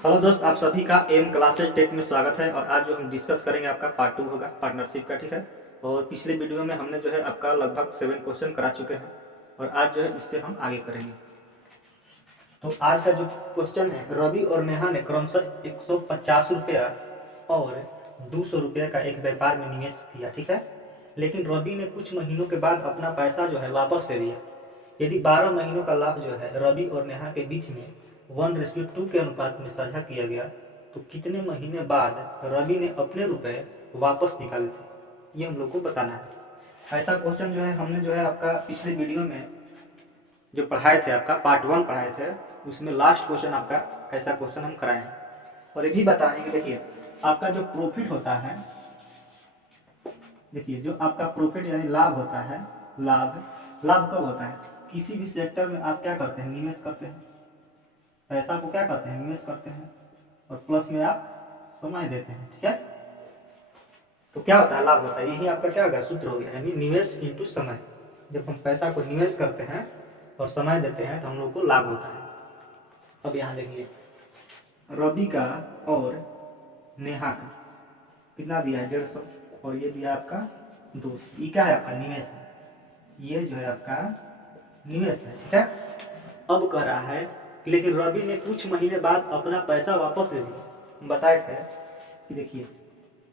Hello दोस्त, आप सभी का एम क्लासेज टेक में स्वागत है। और आज जो हम डिस्कस करेंगे आपका पार्ट 2 होगा पार्टनरशिप का, ठीक है। और पिछले वीडियो में हमने जो है आपका लगभग 7 क्वेश्चन करा चुके हैं और आज जो है उससे हम आगे करेंगे। तो आज का जो क्वेश्चन है, रवि और नेहा ने क्रमशः 150 रुपया और 200 रुपये का एक व्यापार में निवेश किया, ठीक है। लेकिन रवि ने कुछ महीनों के बाद अपना पैसा जो है वापस ले लिया। यदि 12 महीनों का लाभ जो है रवि और नेहा के बीच में 1:2 के अनुपात में साझा किया गया, तो कितने महीने बाद रवि ने अपने रुपए वापस निकाले थे, ये हम लोग को बताना है। ऐसा क्वेश्चन जो है हमने जो है आपका पिछले वीडियो में जो पढ़ाए थे, आपका पार्ट 1 पढ़ाए थे, उसमें लास्ट क्वेश्चन आपका ऐसा क्वेश्चन हम कराए हैं। और ये भी बताएं कि देखिए आपका जो प्रॉफिट होता है, देखिए जो आपका प्रॉफिट यानी लाभ होता है, लाभ लाभ कब होता है? किसी भी सेक्टर में आप क्या करते हैं, निवेश करते हैं, पैसा को क्या करते हैं, निवेश करते हैं, और प्लस में आप समय देते हैं, ठीक है। तो क्या होता है, लाभ होता है। यही आपका क्या होगा, सूत्र हो गया, यानी निवेश इंटू समय। जब हम पैसा को निवेश करते हैं और समय देते हैं तो हम लोग को लाभ होता है। अब यहाँ देखिए रवि का और नेहा का कितना दिया है, 150, और ये दिया आपका 200। ये क्या है, आपका निवेश है, ये जो है आपका निवेश है, ठीक है। अब कह रहा है कि लेकिन रवि ने कुछ महीने बाद अपना पैसा वापस ले लिया। हम बताए थे कि देखिए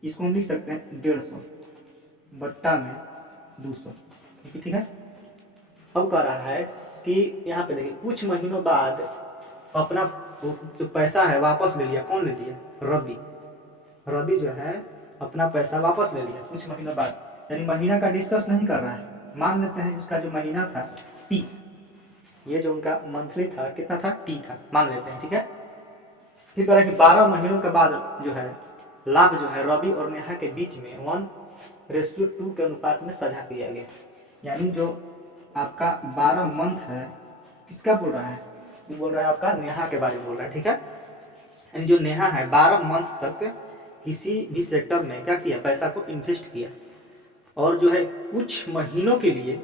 इसको हम लिख सकते हैं 150 बट्टा में 200, ठीक है। अब कह रहा है कि यहाँ पे देखिए कुछ महीनों बाद अपना जो पैसा है वापस ले लिया। कौन ले लिया? रवि। रवि जो है अपना पैसा वापस ले लिया कुछ महीनों बाद, यानी महीना का डिस्कस नहीं कर रहा है। मान लेते हैं उसका जो महीना था टी, ये जो उनका मंथली था कितना था, टी था, मान लेते हैं, ठीक है। इस तरह की 12 महीनों के बाद जो है लाभ जो है रवि और नेहा के बीच में 1:2 के अनुपात में साझा किया गया। यानी जो आपका 12 मंथ है, किसका बोल रहा है? वो बोल रहा है आपका नेहा के बारे में बोल रहा है, ठीक है। यानी जो नेहा है 12 मंथ तक किसी भी सेक्टर में क्या किया, पैसा को इन्वेस्ट किया, और जो है कुछ महीनों के लिए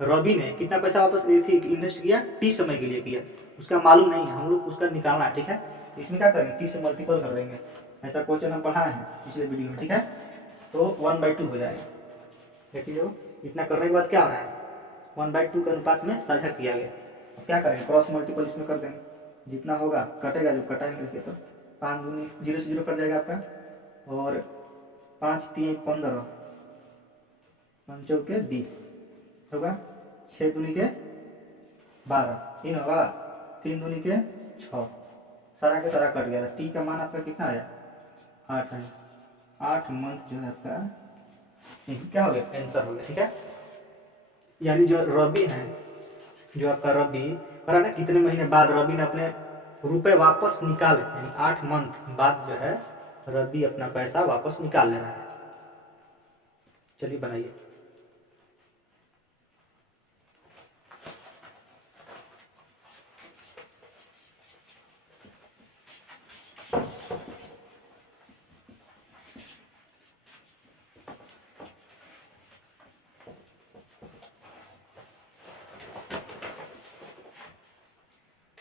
रवि ने कितना पैसा वापस इन्वेस्ट किया, टी समय के लिए किया। उसका मालूम नहीं है, हम लोग उसका निकालना है, ठीक है। इसमें क्या करेंगे, टी से मल्टीपल कर देंगे। ऐसा क्वेश्चन हम पढ़ाए हैं पिछले वीडियो में, ठीक है। तो 1/2 हो जाएगा। देखिए जो इतना करने के बाद क्या हो रहा है, 1/2 के अनुपात में साझा किया गया। अब क्या करेंगे, क्रॉस मल्टीपल इसमें कर देंगे, जितना होगा कटेगा, जो कटाएंगे देखिए तो 5 दूनी 0 से 0 कट जाएगा आपका, और 5 3 15, 5 चौके 20 होगा, 6 दूनी के 12, 3 होगा, 3 दूनी के 6, सारा के सारा कट गया। टी का मान आपका कितना आया, 8 है। 8 मंथ जो है आपका क्या हो गया, आंसर हो गया, ठीक है। यानी जो रवि है, जो आपका रवि करा ना, कितने महीने बाद रवि ने अपने रुपए वापस निकाले, यानी 8 मंथ बाद जो है रवि अपना पैसा वापस निकाल ले रहा है। चलिए बनाइए।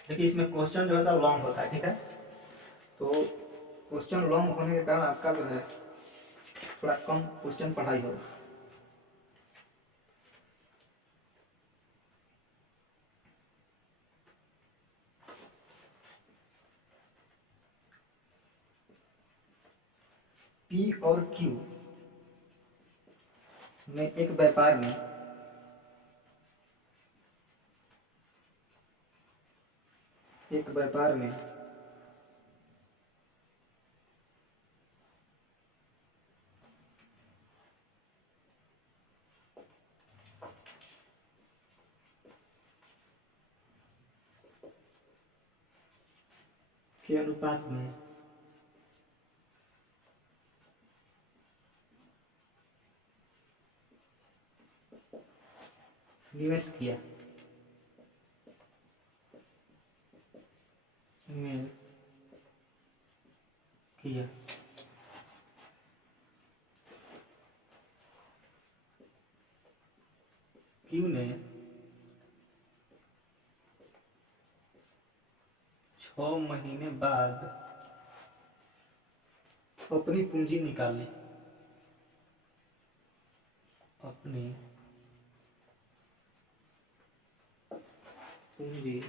देखिए इसमें क्वेश्चन जो है लॉन्ग होता है, ठीक है। तो क्वेश्चन लॉन्ग होने के कारण आपका जो है थोड़ा कम क्वेश्चन पढ़ाई होगा। पी और क्यू में एक व्यापार में के अनुपात में निवेश किया, निवेश किया। क्यू ने 6 महीने बाद अपनी पूंजी निकाली, अपनी पूंजी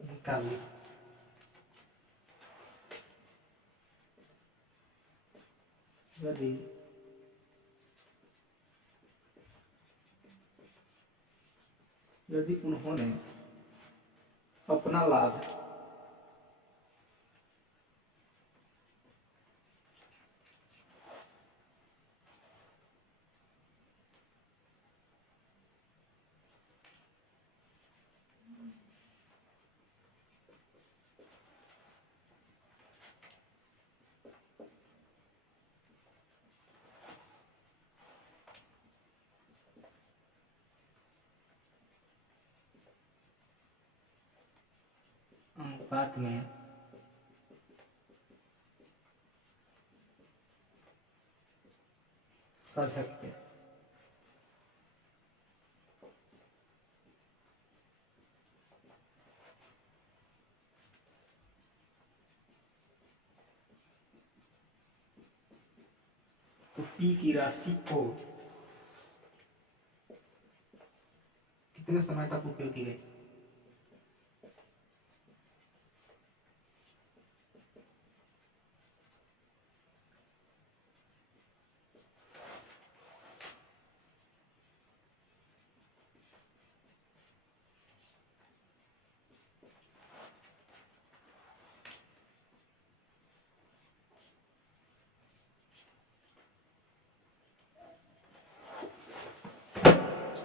निकाली। यदि उन्होंने अपना लाभ अनुपात में साझा किया, तो P की राशि को कितने समय तक उपयोग की गई?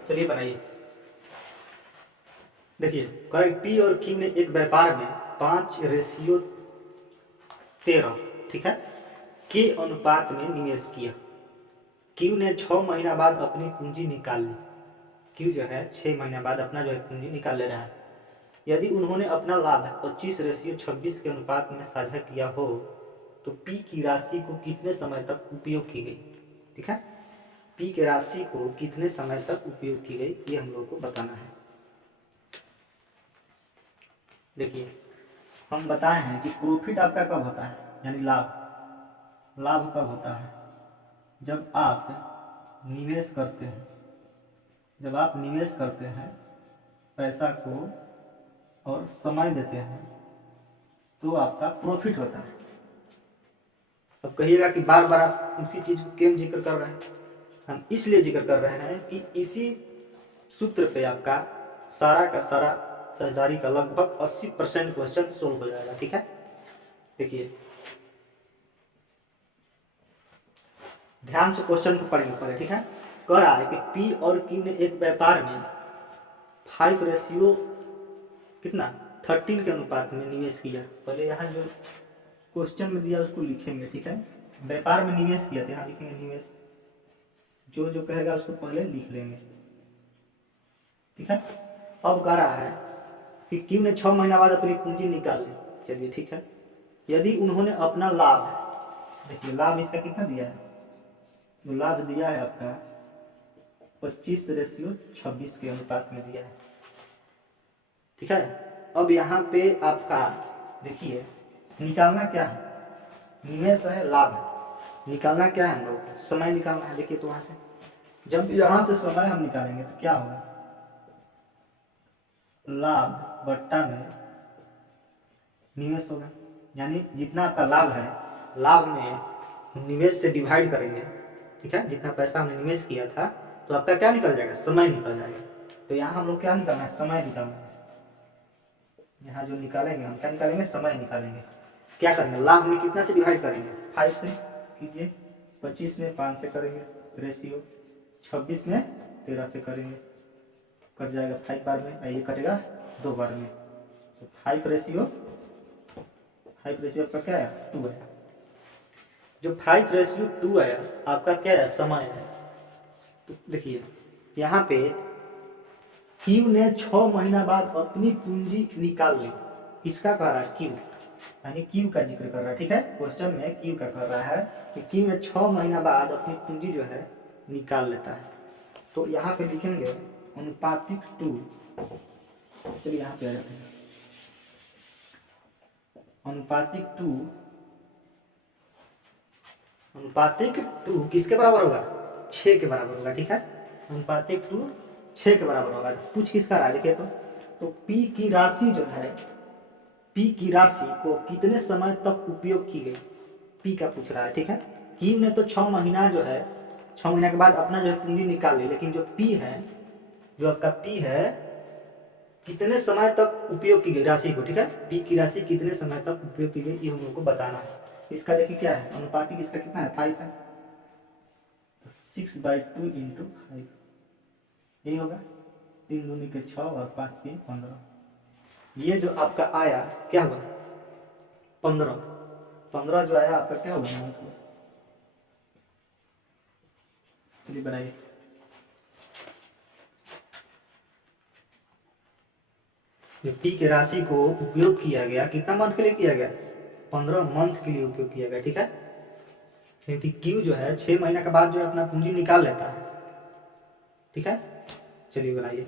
चलिए बनाइए। देखिए करेक्ट, पी और क्यू ने एक व्यापार में 5:13 ठीक है के अनुपात में निवेश किया। क्यू ने 6 महीना बाद अपनी पूंजी निकाल ली। क्यू जो है 6 महीना बाद अपना जो है पूंजी निकाल ले रहा है। यदि उन्होंने अपना लाभ 25:26 के अनुपात में साझा किया हो तो पी की राशि को कितने समय तक उपयोग की गई? ठीक है, पी की राशि को कितने समय तक उपयोग की गई ये हम लोग को बताना है। देखिए हम बताए हैं कि प्रॉफिट आपका कब होता है, यानी लाभ। लाभ कब होता है? जब आप निवेश करते हैं, जब आप निवेश करते हैं पैसा को और समय देते हैं तो आपका प्रॉफिट होता है। अब कहिएगा कि बार बार आप उसी चीज को क्यों जिक्र कर रहे हैं? हम इसलिए जिक्र कर रहे हैं कि इसी सूत्र पे आपका सारा का सारा साझेदारी का लगभग 80% क्वेश्चन सोल्व हो जाएगा। ठीक है, देखिए ध्यान से क्वेश्चन को पढ़ेंगे पहले। ठीक है, कह रहा है कि पी और क्यू ने एक व्यापार में 5 कितना 13 के अनुपात में निवेश किया। पहले यहाँ जो क्वेश्चन में दिया उसको लिखेंगे। ठीक है, व्यापार में निवेश किया था, यहाँ लिखेंगे निवेश, जो जो कहेगा उसको पहले लिख लेंगे। ठीक है, अब कह रहा है कि क्यू ने 6 महीना बाद अपनी पूंजी निकाल ली। चलिए ठीक है, यदि उन्होंने अपना लाभ, देखिए लाभ इसका कितना दिया है, जो लाभ दिया है आपका 25:26 के अनुपात में दिया है। ठीक है, अब यहाँ पे आपका देखिए निकालना क्या है, निवेश है, लाभ है। निकालना क्या है हम लोग को, समय निकालना है। देखिए तो वहां से जब यहाँ से समय हम निकालेंगे तो क्या होगा, लाभ बट्टा में निवेश होगा, यानी जितना आपका लाभ है, लाभ में निवेश से डिवाइड करेंगे। ठीक है, जितना पैसा हमने निवेश किया था तो आपका क्या निकल जाएगा, समय निकल जाएगा। तो यहाँ हम लोग क्या निकालना है, समय निकालना है। यहाँ जो निकालेंगे हम क्या निकालेंगे, समय निकालेंगे। क्या करेंगे, लाभ में कितना से डिवाइड करेंगे, 5 से कीजिए, 25 में 5 से करेंगे रेशियो, 26 में 13 से करेंगे, कट जाएगा 5 बार में, ये कटेगा 2 बार में। तो 5:2 आपका क्या है, 2 है। जो 5:2 आया आपका क्या है, समय है। तो देखिए यहाँ पे क्यू ने 6 महीना बाद अपनी पूंजी निकाल ली। किसका कह रहा है, क्यू, यानी क्यू का जिक्र कर रहा है। ठीक है, क्वेश्चन में क्यू का कर रहा है कि क्यू ने 6 महीना बाद अपनी पूंजी जो है निकाल लेता है। तो यहाँ पे लिखेंगे अनुपातिक टू, चलिए यहाँ पे आ जाते हैं। अनुपातिक टू, अनुपातिक टू किसके बराबर होगा? 6 के बराबर होगा, ठीक है। अनुपातिक टू 6 के बराबर होगा। पूछ किसका रहा है देखिए तो पी की राशि जो है, पी की राशि को कितने समय तक उपयोग की गई, पी का पूछ रहा है, ठीक है। क्यू ने तो 6 महीना जो है, 6 महीना के बाद अपना जो है पूंजी निकाल ली, लेकिन जो पी है, जो आपका पी है, कितने समय तक उपयोग की गई राशि को, ठीक है। पी की राशि कितने समय तक उपयोग की गई ये हम लोग को बताना है। इसका देखिए क्या है, अनुपातिक इसका कितना है, 5 है, तो 6/2 इंटू 5 यही होगा। 3 दूनी के 6 और 5 3 15। ये जो आपका आया क्या हुआ, 15। 15 जो आया आपका क्या हुआ, मतलब चलिए बनाइए। जो पी के राशि को उपयोग किया गया, कितना मंथ के लिए किया गया, 15 मंथ के लिए उपयोग किया गया, ठीक है। क्योंकि क्यू जो है 6 महीना के बाद जो है अपना पूंजी निकाल लेता है, ठीक है। चलिए बनाइए।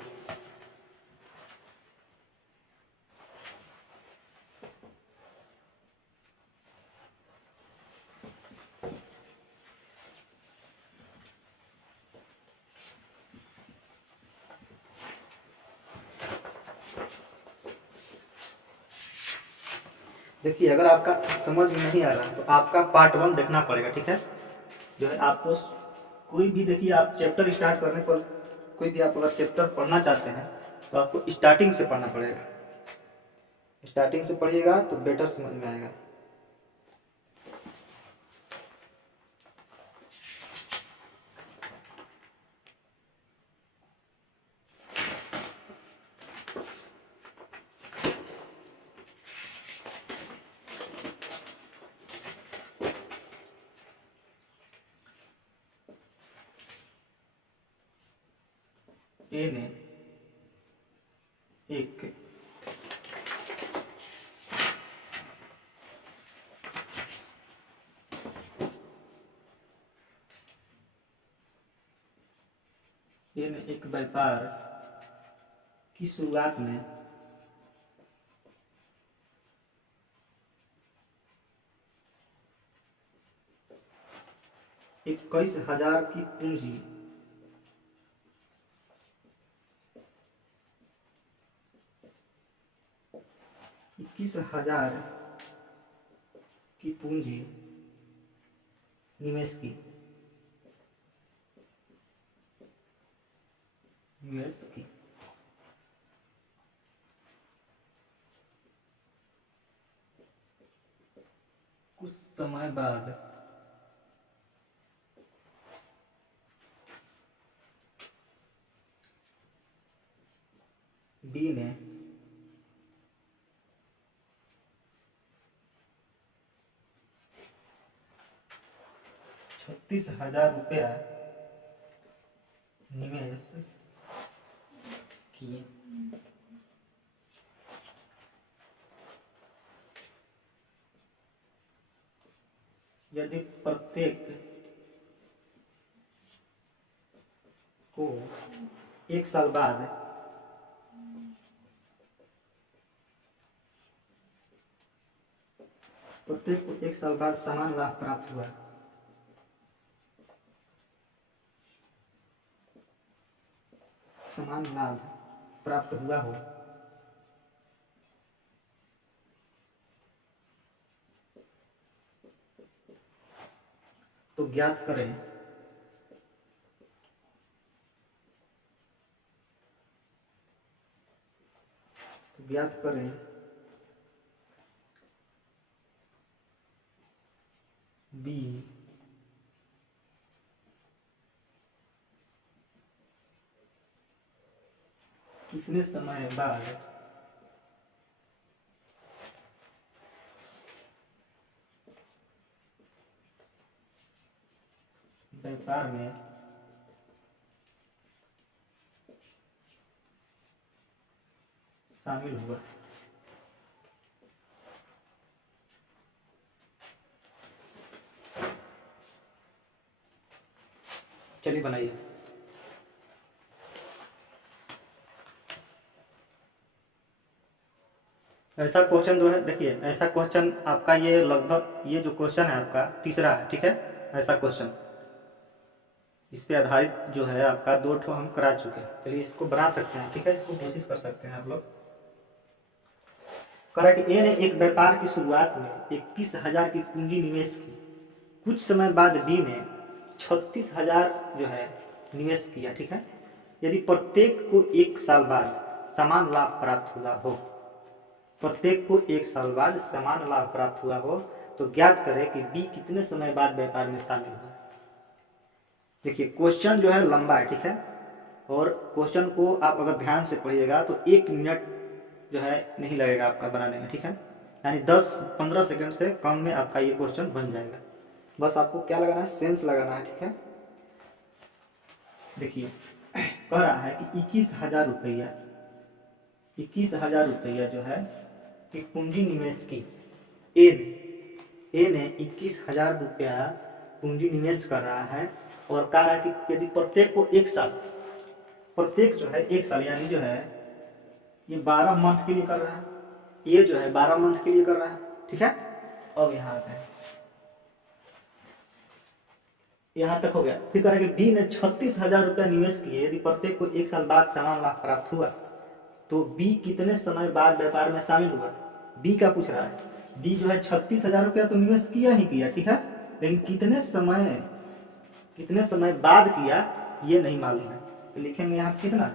देखिए अगर आपका समझ में नहीं आ रहा तो आपका पार्ट 1 देखना पड़ेगा, ठीक है। जो है आपको कोई भी, देखिए आप चैप्टर स्टार्ट करने पर, कोई भी आप अगर चैप्टर पढ़ना चाहते हैं तो आपको स्टार्टिंग से पढ़ना पड़ेगा। स्टार्टिंग से पढ़िएगा तो बेटर समझ में आएगा। ए ने एक ए ने एक व्यापार की शुरुआत में 21,000 की पूंजी 21,000 की पूंजी निवेश की, निवेश की। कुछ समय बाद बी ने 36,000 रुपया निवेश किए। यदि प्रत्येक को 1 साल बाद प्रत्येक को 1 साल बाद समान लाभ प्राप्त हुआ, समान लाभ प्राप्त हुआ हो तो ज्ञात करें बी कितने समय बाद व्यापार में शामिल हुआ। चलिए बनाइए। ऐसा क्वेश्चन जो है, देखिए ऐसा क्वेश्चन आपका ये लगभग, ये जो क्वेश्चन है आपका तीसरा है, ठीक है। ऐसा क्वेश्चन इस पे आधारित जो है आपका 2 ठो हम करा चुके हैं। चलिए इसको बना सकते हैं, ठीक है, इसको कोशिश कर सकते हैं आप लोग। करा कि ए ने एक व्यापार की शुरुआत में 21,000 की पूंजी निवेश की। कुछ समय बाद बी ने 36,000 जो है निवेश किया, ठीक है। यदि प्रत्येक को 1 साल बाद समान लाभ प्राप्त हुआ हो, प्रत्येक को 1 साल बाद समान लाभ प्राप्त हुआ हो, तो ज्ञात करें कि बी कितने समय बाद व्यापार में शामिल हुआ। देखिए क्वेश्चन जो है लंबा है, ठीक है, और क्वेश्चन को आप अगर ध्यान से पढ़िएगा तो 1 मिनट जो है नहीं लगेगा आपका बनाने में, ठीक है। यानी 10-15 सेकंड से कम में आपका ये क्वेश्चन बन जाएगा। बस आपको क्या लगाना है, सेंस लगाना है, ठीक है। देखिए कह रहा है कि 21,000 रुपया, 21,000 रुपया जो है एक पूंजी निवेश की। ए ने 21,000 रुपया पूंजी निवेश कर रहा है और कह रहा है कि यदि प्रत्येक को 1 साल, प्रत्येक जो है 1 साल यानी जो है ये 12 मंथ के लिए कर रहा है, ये जो है 12 मंथ के लिए कर रहा है, ठीक है। अब यहाँ आता है, यहाँ तक हो गया। फिर कह रहा है कि बी ने 36,000 रुपया निवेश किए, यदि प्रत्येक को 1 साल बाद समान लाभ प्राप्त हुआ तो बी कितने समय बाद व्यापार में शामिल हुआ। बी का पूछ रहा है। बी जो है 36,000 रुपया तो निवेश किया ही किया, ठीक है, लेकिन कितने समय बाद किया ये नहीं मालूम है। तो लिखेंगे यहाँ कितना,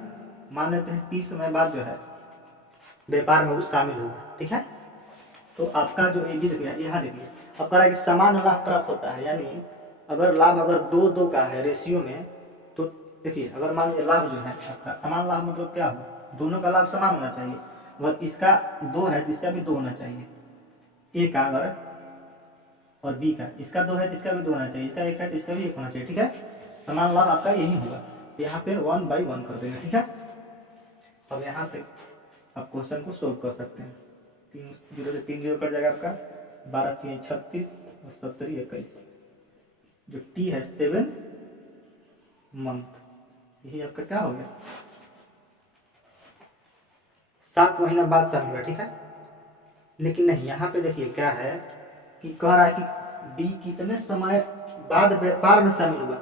मान लेते हैं 30 समय बाद जो है व्यापार में वो शामिल होगा, ठीक है। तो आपका जो ये देखिए यहाँ देखिए, अब कह रहा है कि समान लाभ प्राप्त होता है, यानी अगर लाभ अगर 2-2 का है रेशियो में, तो देखिए अगर मान लीजिए लाभ जो है आपका समान लाभ मतलब क्या हो, दोनों का लाभ समान होना चाहिए। अगर इसका 2 है तो इसका भी 2 होना चाहिए, ए का अगर, और बी का, इसका 2 है तो इसका भी 2 होना चाहिए, इसका 1 है तो इसका भी 1 होना चाहिए, ठीक है। समान लाभ आपका यही होगा। यहाँ पे 1/1 कर देंगे, ठीक है। अब यहाँ से आप क्वेश्चन को सोल्व कर सकते हैं। 3 0 से 3 0 कट जाएगा आपका, 12 3 36 और 70 21, जो टी है 7 मंथ, यही आपका क्या हो गया, 7 महीना बाद शामिल हुआ, ठीक है। लेकिन नहीं, यहाँ पे देखिए क्या है कि कह रहा है कि बी कितने समय बाद व्यापार में शामिल हुआ।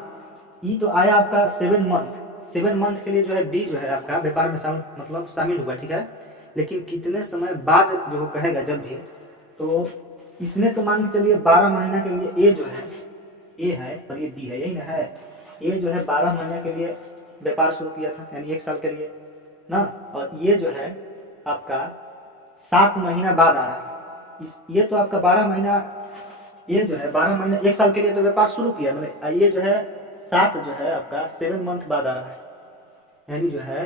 ई तो आया आपका 7 मंथ, 7 मंथ के लिए जो है बी जो है आपका व्यापार में शामिल हुआ, ठीक है। लेकिन कितने समय बाद जो कहेगा जब भी, तो इसने तो मान के चलिए 12 महीना के लिए, ए जो है ए है और ये बी है, यही ना है। ए जो है 12 महीने के लिए व्यापार शुरू किया था, यानी 1 साल के लिए ना, और ये जो है आपका 7 महीना बाद आ रहा है। ये तो आपका 12 महीना, ये जो है 12 महीना 1 साल के लिए तो व्यापार शुरू किया मैंने, ये जो है 7 जो है आपका 7 मंथ बाद आ रहा है। यानी जो है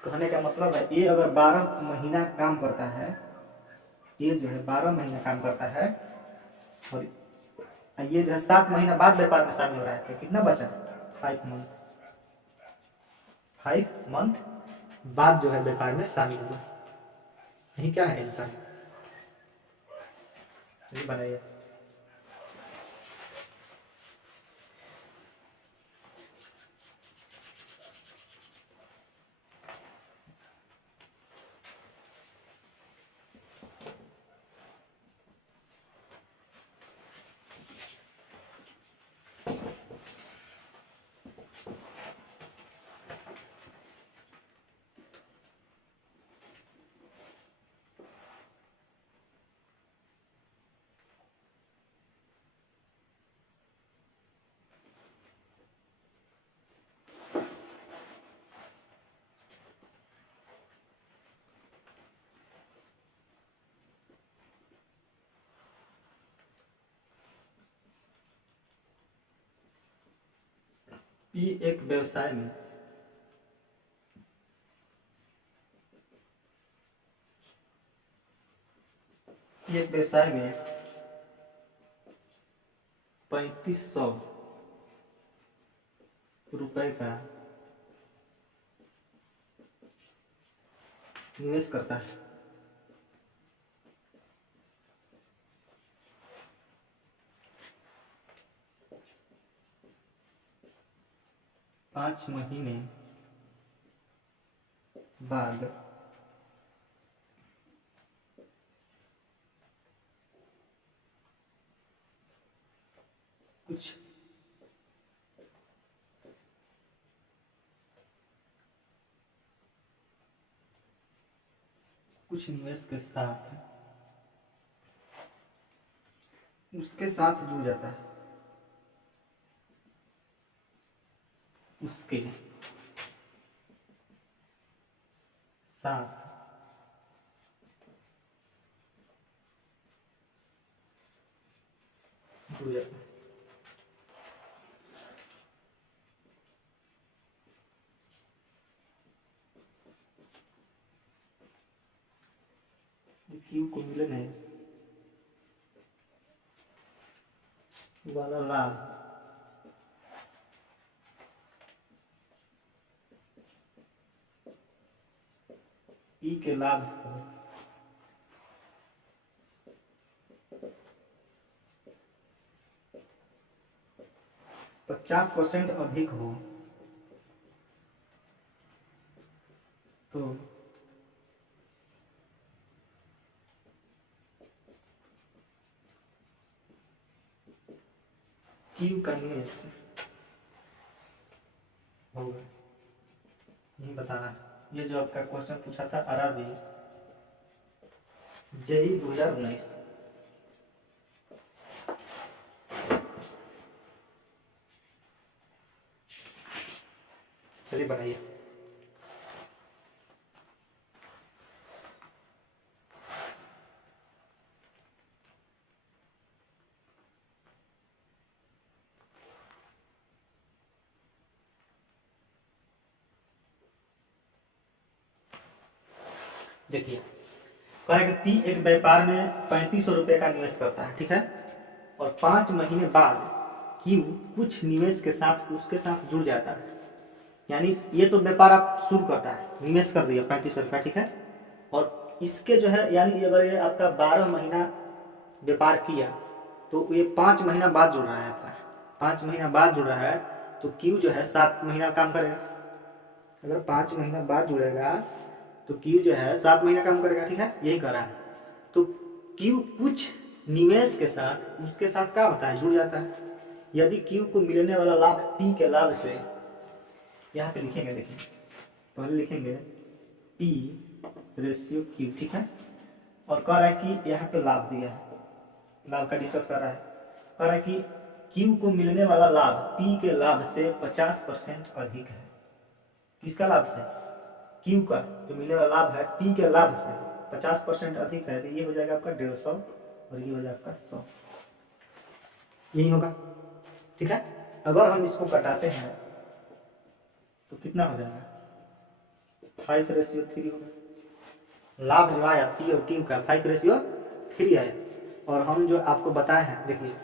कहने का मतलब है ये अगर 12 महीना काम करता है, ये जो है 12 महीना काम करता है, और ये जो है 7 महीना बाद व्यापार में शामिल हो रहा है, तो कितना बचा, 5 मंथ, 5 मंथ बाद जो है व्यापार में शामिल हुआ। यही क्या है आंसर, बनाइए। ये एक व्यवसाय में एक व्यवसाय में 3500 रुपए का निवेश करता है। 5 महीने बाद कुछ कुछ निवेश के साथ उसके साथ जुड़ जाता है, उसके साथ जुड़ जाता है। क्यू को मिलन है वाला लाभ ई के लाभ से 50% अधिक हो तो क्यू का निवेश होगा। नहीं बताना है। ये जो आपका क्वेश्चन पूछा था आरआरबी जेई 2019। चलिए बनाइए। देखिए कह रहा है कि पी एक व्यापार में 3500 रुपये का निवेश करता है, ठीक है, और 5 महीने बाद क्यू कुछ निवेश के साथ उसके साथ जुड़ जाता है। यानी ये तो व्यापार आप शुरू करता है, निवेश कर दिया 3500 रुपया, ठीक है, और इसके जो है यानी अगर ये आपका 12 महीना व्यापार किया तो ये 5 महीना बाद जुड़ रहा है आपका, 5 महीना बाद जुड़ रहा है तो क्यू जो है 7 महीना काम करेगा। अगर 5 महीना बाद जुड़ेगा तो क्यू जो है 7 महीना काम करेगा, ठीक है, यही कर रहा है। तो क्यू कुछ निवेश के साथ उसके साथ क्या होता है, जुड़ जाता है। यदि क्यू को मिलने वाला लाभ पी के लाभ से, यहाँ पे लिखेंगे, देखिए पहले लिखेंगे पी रेशियो क्यू, ठीक है, और कह रहा है कि यहाँ पे लाभ दिया है, लाभ का डिस्कस कर रहा है। कह रहा है कि क्यू को मिलने वाला लाभ पी के लाभ से 50% अधिक है। किसका लाभ से, क्यू का जो मिलने वाला लाभ है पी के लाभ से 50% अधिक है, तो ये हो जाएगा आपका 150 और ये हो जाएगा आपका 100, यही होगा, ठीक है। अगर हम इसको कटाते हैं तो कितना हो जाएगा, 5:3 होगा। लाभ जो आया पी और क्यू का 5:3 आया। और हम जो आपको बताए हैं, देखिए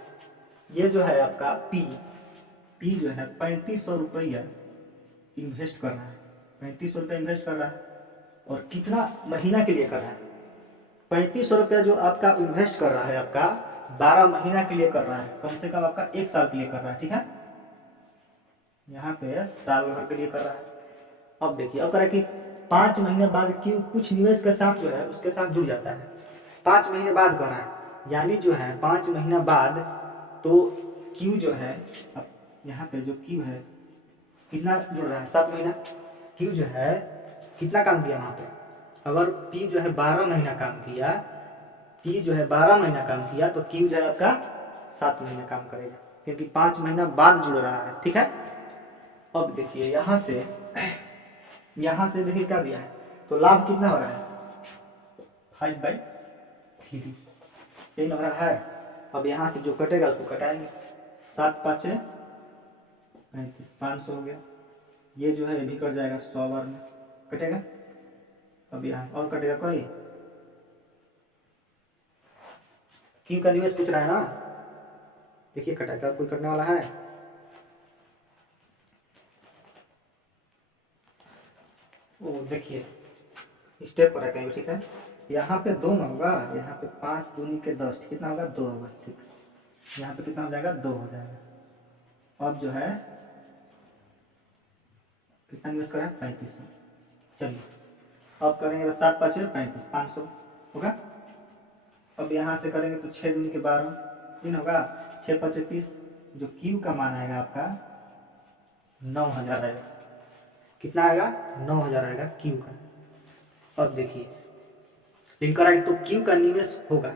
ये जो है आपका पी जो है 3500 रुपया इन्वेस्ट कर रहा है, 3500 रुपया इन्वेस्ट कर रहा है, और कितना महीना के लिए कर रहा है, 3500 रुपया जो आपका इन्वेस्ट कर रहा है आपका 12 महीना के लिए कर रहा है, कम से कम आपका 1 साल के लिए कर रहा है, ठीक है, यहाँ पे साल भर के लिए कर रहा है। अब देखिए अब करें कि 5 महीने बाद क्यू कुछ निवेश के साथ जो है उसके साथ जुड़ जाता है, 5 महीने बाद कर रहा है, यानी जो है 5 महीना बाद तो क्यू जो है, अब यहाँ पे जो क्यू है कितना जुड़ रहा है, 7 महीना। क्यू जो है कितना काम किया वहाँ पे, अगर पी जो है 12 महीना काम किया, पी जो है 12 महीना काम किया तो क्यू जो है आपका 7 महीना काम करेगा, क्योंकि 5 महीना बाद जुड़ रहा है, ठीक है। अब देखिए यहाँ से देखिए क्या दिया है, तो लाभ कितना हो रहा है 5/3, यही हो रहा है। अब यहाँ से जो कटेगा उसको कटाएंगे, 7×5 = 35, 500 हो गया। ये जो है भी कट जाएगा, 100 बार में कटेगा। अब यहाँ और कटेगा, कोई क्यों का निवेश पूछ रहा है ना, देखिए कटेगा, कोई कटने वाला है, ओ देखिए स्टेप पर कहीं, ठीक है, यहाँ पे 2 होगा, यहाँ पे 5 दूनी के 10, कितना होगा 2 होगा, ठीक, यहाँ पे कितना हो जाएगा 2 हो जाएगा। अब जो है कितना निवेश करें 3500, चलिए अब करेंगे तो 7×5 = 35, 500 होगा। अब यहाँ से करेंगे तो 6 दूनी के 12 दिन होगा, 6×5 = 30, जो क्यू का मान आएगा आपका 9,000 आएगा। कितना आएगा? 9,000 आएगा क्यू का। अब देखिए लिंक करा तो क्यू का निवेश होगा,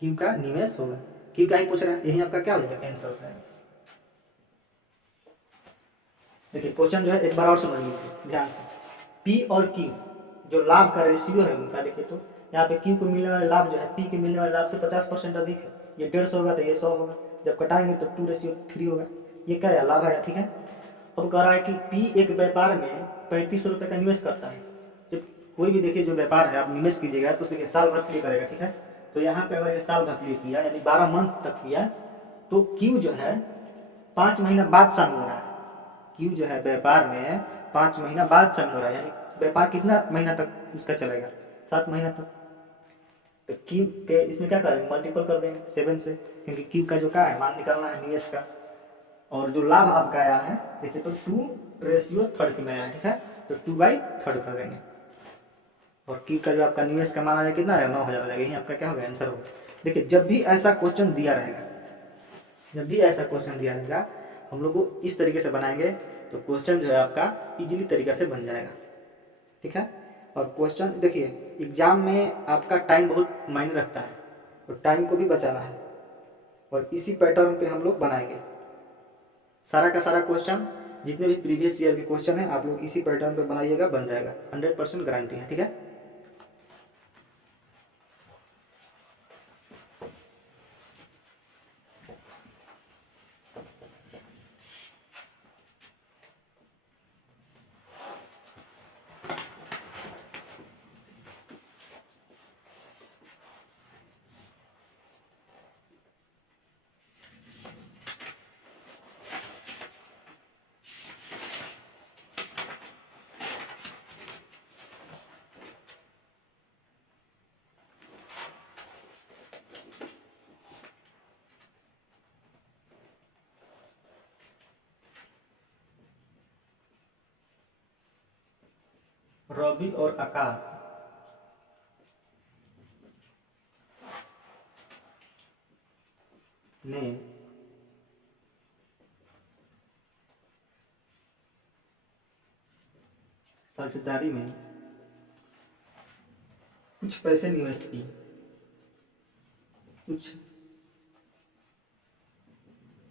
क्यू का निवेश होगा, क्यू का ही पूछ रहा है, यही आपका क्या हो जाएगा? आंसर होता है। देखिए क्वेश्चन जो है एक बार और समझ लीजिए ध्यान से। पी और क्यू जो लाभ का रेशियो है उनका, देखिए तो यहाँ पे क्यू को मिलने वाला लाभ जो है पी के मिलने वाले लाभ से 50% अधिक है। ये 150 होगा तो ये 100 होगा, जब कटाएंगे तो 2:3 होगा। ये क्या है? लाभ आया, ठीक है। अब कह रहा है कि पी एक व्यापार में 3500 रुपये का निवेश करता है। जब कोई भी देखिए जो व्यापार है आप निवेश कीजिएगा तो उसमें साल भर के लिए करेगा, ठीक है। तो यहाँ पे अगर ये साल भर के लिए किया यानी 12 मंथ तक किया तो क्यू जो है 5 महीना बाद शामिल हो रहा है। क्यू जो है व्यापार में 5 महीना बाद शामिल हो रहा है, यानी व्यापार कितना महीना तक उसका चलेगा? 7 महीना तक। तो क्यू के इसमें क्या करेंगे? मल्टीपल कर देंगे 7 से, क्योंकि क्यू का जो क्या है मान निकालना है निवेश का। और जो लाभ आपका आया है देखिए तो 2:3 में आया है, ठीक है। तो 2/3 कर देंगे और क्यू का जो आपका निवेश का मान आया कितना आएगा? 9,000 आ जाएगा। यही आपका क्या होगा? आंसर होगा। देखिए जब भी ऐसा क्वेश्चन दिया रहेगा, जब भी ऐसा क्वेश्चन दिया रहेगा हम लोग को इस तरीके से बनाएंगे तो क्वेश्चन जो है आपका इजीली तरीके से बन जाएगा, ठीक है। और क्वेश्चन देखिए एग्जाम में आपका टाइम बहुत मायने रखता है और टाइम को भी बचाना है और इसी पैटर्न पे हम लोग बनाएंगे सारा का सारा क्वेश्चन। जितने भी प्रीवियस ईयर के क्वेश्चन है आप लोग इसी पैटर्न पे बनाइएगा, बन जाएगा, 100% गारंटी है, ठीक है। रवि और आकाश ने साझेदारी में कुछ पैसे निवेश किए, कुछ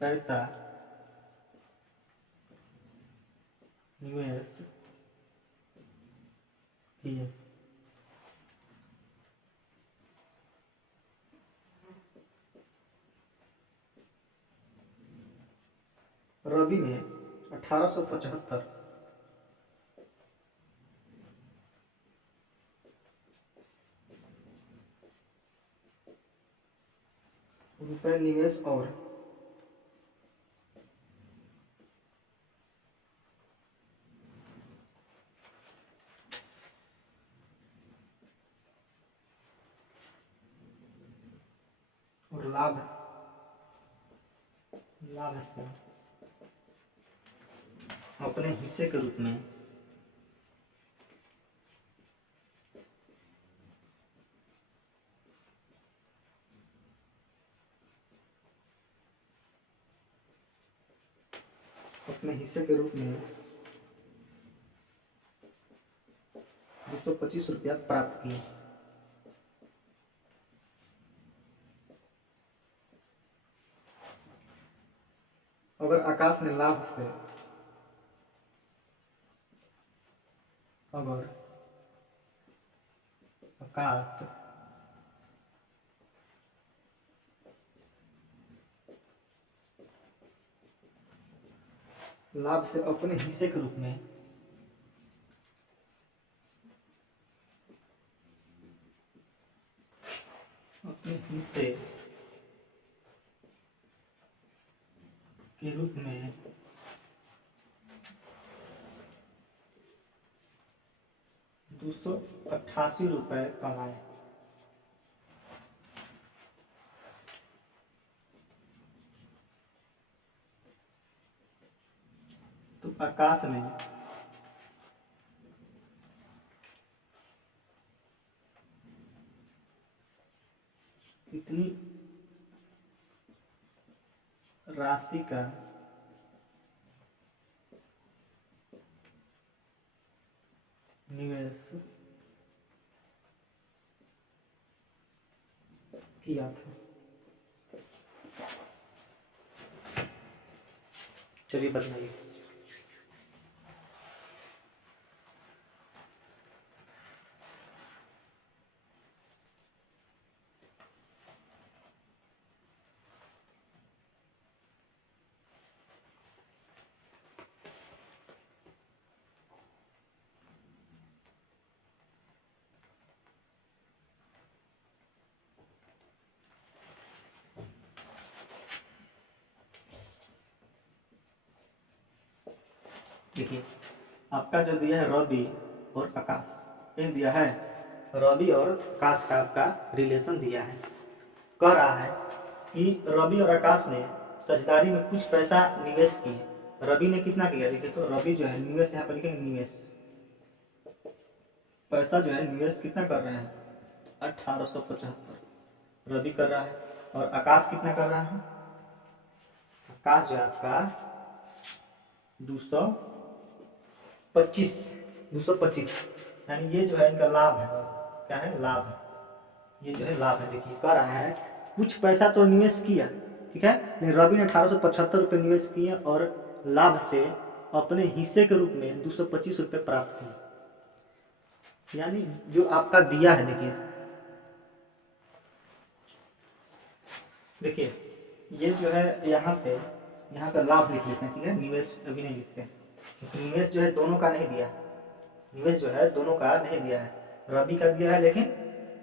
पैसा निवेश किए। रवि ने 1875 रुपए निवेश और लाभ लाभ से अपने हिस्से के रूप में अपने हिस्से के रूप में 225 रुपया प्राप्त किए। अगर आकाश ने लाभ से अगर आकाश लाभ से अपने हिस्से के रूप में अपने हिस्से के रूप में 288 रुपए कमाए। तो आकाश ने इतनी राशि का निवेश किया था। चलिए बताइए। देखिए आपका जो दिया है रवि और आकाश, एक दिया है रवि और आकाश का आपका रिलेशन दिया है। कह रहा है कि रवि और आकाश ने साझेदारी में कुछ पैसा निवेश किए। रवि ने कितना किया, देखिए तो रवि जो है निवेश, यहाँ पर लिखेंगे निवेश, पैसा जो है निवेश कितना कर रहे हैं 1875 रवि कर रहा है। और आकाश कितना कर रहा है, आकाश जो है आपका 225 यानी ये जो है इनका लाभ है। क्या है, लाभ है, ये जो है लाभ है। देखिए कह रहा है कुछ पैसा तो निवेश किया, ठीक है, लेकिन रवि ने 1875 रुपये निवेश किए और लाभ से अपने हिस्से के रूप में 225 रुपये प्राप्त किए। यानी जो आपका दिया है, देखिए ये जो है यहाँ पे लाभ लिख लेते हैं, ठीक है, निवेश अभी नहीं लिखते हैं क्योंकि निवेश जो है दोनों का नहीं दिया, निवेश जो है दोनों का नहीं दिया है, रवि का दिया है लेकिन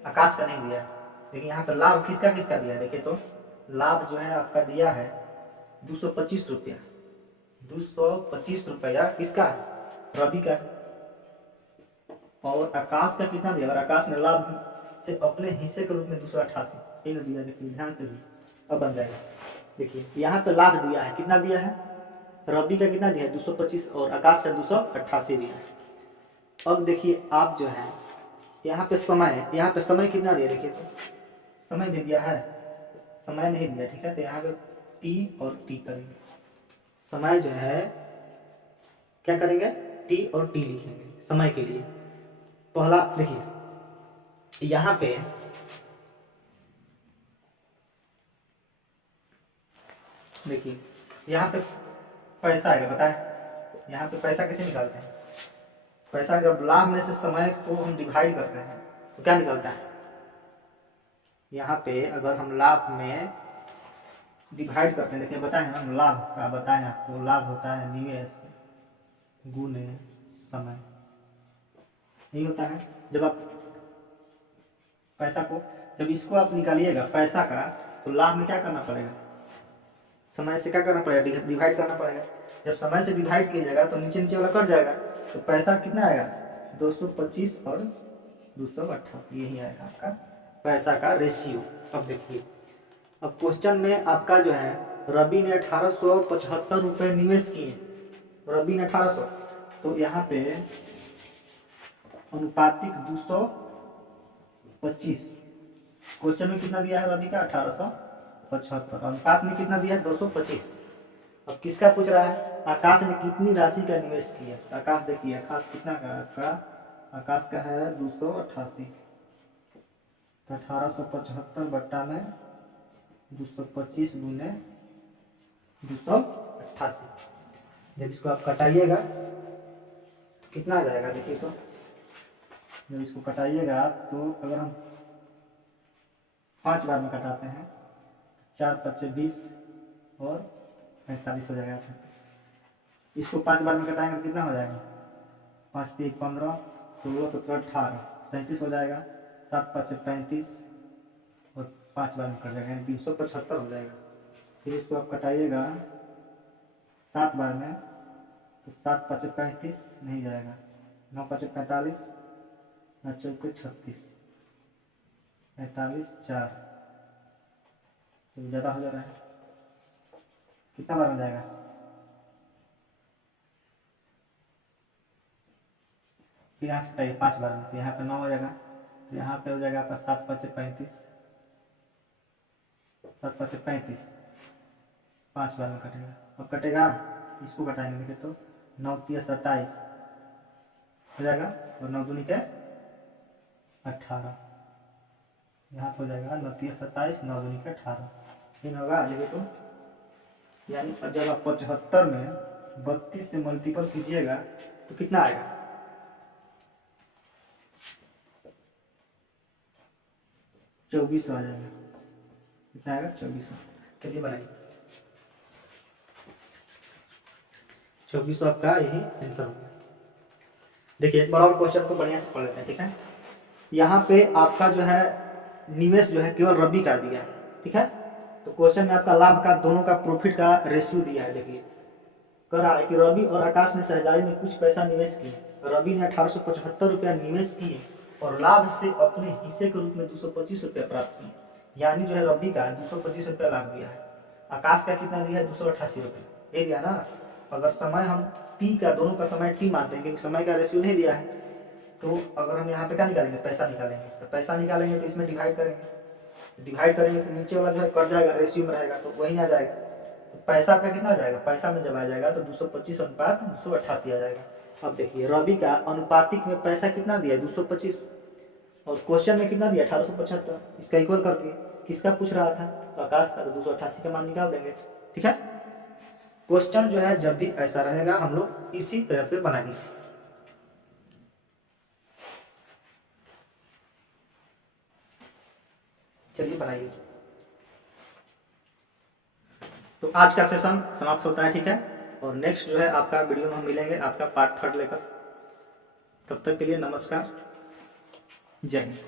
आकाश का नहीं दिया है। लेकिन यहाँ पर लाभ किसका किसका दिया है, देखिए तो लाभ जो है आपका दिया है 225 रुपया, 225 रुपया किसका है, रवि का। और आकाश का कितना दिया, और आकाश ने लाभ से अपने हिस्से के रूप में 288 दिया। देखिए ध्यान से, अब बन जाएगा। देखिए यहाँ पे लाभ दिया है, कितना दिया है, रवि का कितना दिया है 225 और आकाश का 288 दिया है। अब देखिए आप जो है यहाँ पे समय कितना दिया, देखिए तो समय दे दिया है, समय नहीं दिया, ठीक है, तो यहाँ पे टी और टी करेंगे। समय जो है क्या करेंगे, टी और टी लिखेंगे समय के लिए। पहला देखिए यहाँ पे देखिए यहाँ पे पैसा आएगा, बताए यहाँ पे पैसा कैसे निकालते हैं, पैसा जब लाभ में से समय को हम डिवाइड करते हैं तो क्या निकलता है, यहाँ पे अगर हम लाभ में डिवाइड करते हैं, देखिए बताएं हम लाभ का बताएं आपको, लाभ होता है निवेश गुने समय, यही होता है। जब आप पैसा को, जब इसको आप निकालिएगा पैसा का, तो लाभ में क्या करना पड़ेगा, समय से क्या करना पड़ेगा, डिवाइड करना पड़ेगा। जब समय से डिवाइड किया जाएगा तो नीचे नीचे वाला कट जाएगा, तो पैसा कितना आएगा 225 और 288, यही आएगा आपका पैसा का रेशियो। अब देखिए अब क्वेश्चन में आपका जो है रवि ने 1875 रुपये निवेश किए, रवि ने 1800, तो यहाँ पे अनुपातिक 225, क्वेश्चन में कितना दिया है रवि का 1875, अनुपात में कितना दिया है 225। अब किसका पूछ रहा है, आकाश ने कितनी राशि का निवेश किया, आकाश देखिए आकाश कितना का, आकाश का है 288, तो 1875 बट्टा में 225 गुने 288, जब इसको आप कटाइएगा तो कितना आ जाएगा, देखिए तो जब इसको कटाइएगा तो अगर हम 5 बार में कटाते हैं, 4 पच्चे 20 और 45 हो जाएगा। इसको 5 बार में कटाएंगे तो कितना हो जाएगा, 5 3 15 16 17 18 37 हो जाएगा, 7 5 35 और 5 बार में कट जाएगा, यानी 375 हो जाएगा। फिर इसको आप कटाइएगा 7 बार में, तो 7 5 35 नहीं जाएगा, 9 5 45, 9 चौके 36, 45 4, चलो ज़्यादा हो जा रहा है, कितना बार में जाएगा, फिर यहाँ से कटाइए 5 बार में, तो यहाँ पे 9 हो जाएगा, तो यहाँ पे हो जाएगा आपका 7 5 35, 7 5 35, 5 बार में कटेगा। अब कटेगा, इसको घटाएंगे देखिए तो 9 तिया 27 हो जाएगा, और 9 दूनी के 18, यहाँ पर हो जाएगा 9 तिया 27, 9 दूनी के 18, फिर होगा देखिए तो, यानी जब आप 75 में 32 से मल्टीपल कीजिएगा तो कितना आएगा, 2400 आ जाएगा। कितना आएगा, 2400। चलिए बनाइए, 2400 आपका यही आंसर होगा। देखिए एक बार और क्वेश्चन को बढ़िया से पढ़ लेते हैं, ठीक है। यहाँ पे आपका जो है निवेश जो है केवल रबी का दिया है, ठीक है। तो क्वेश्चन में आपका लाभ का दोनों का प्रॉफिट का रेशियो दिया है। देखिए कह रहा है कि रवि और आकाश ने साझेदारी में कुछ पैसा निवेश किए। रवि ने 1875 रुपया निवेश किए और लाभ से अपने हिस्से के रूप में 225 रुपया प्राप्त किए, यानी जो है रवि का 225 रुपया लाभ दिया है। आकाश का कितना दिया है, 288 रुपये, ये दिया ना। अगर समय हम टी का, दोनों का समय टी मानते हैं क्योंकि समय का रेशियो नहीं दिया है, तो अगर हम यहाँ पे क्या निकालेंगे, पैसा निकालेंगे। तो पैसा निकालेंगे तो इसमें डिवाइड करेंगे, डिवाइड करेंगे तो नीचे वाला जो है कट जाएगा, रेशियो में रहेगा तो वही आ जाएगा। तो पैसा पे कितना आ जाएगा, पैसा में जब आ जाएगा तो 225 अनुपात 288 आ जाएगा। अब देखिए रवि का अनुपातिक में पैसा कितना दिया है, 225, और क्वेश्चन में कितना दिया 1875, इसका इक्वल करके किसका पूछ रहा था, तो आकाश का, तो 288 का मान निकाल देंगे, ठीक है। क्वेश्चन जो है जब भी ऐसा रहेगा हम लोग इसी तरह से बनाएंगे। चलिए बनाइए। तो आज का सेशन समाप्त होता है, ठीक है। और नेक्स्ट जो है आपका वीडियो में हम मिलेंगे आपका पार्ट 3 लेकर। तब तक के लिए नमस्कार, जय हिंद।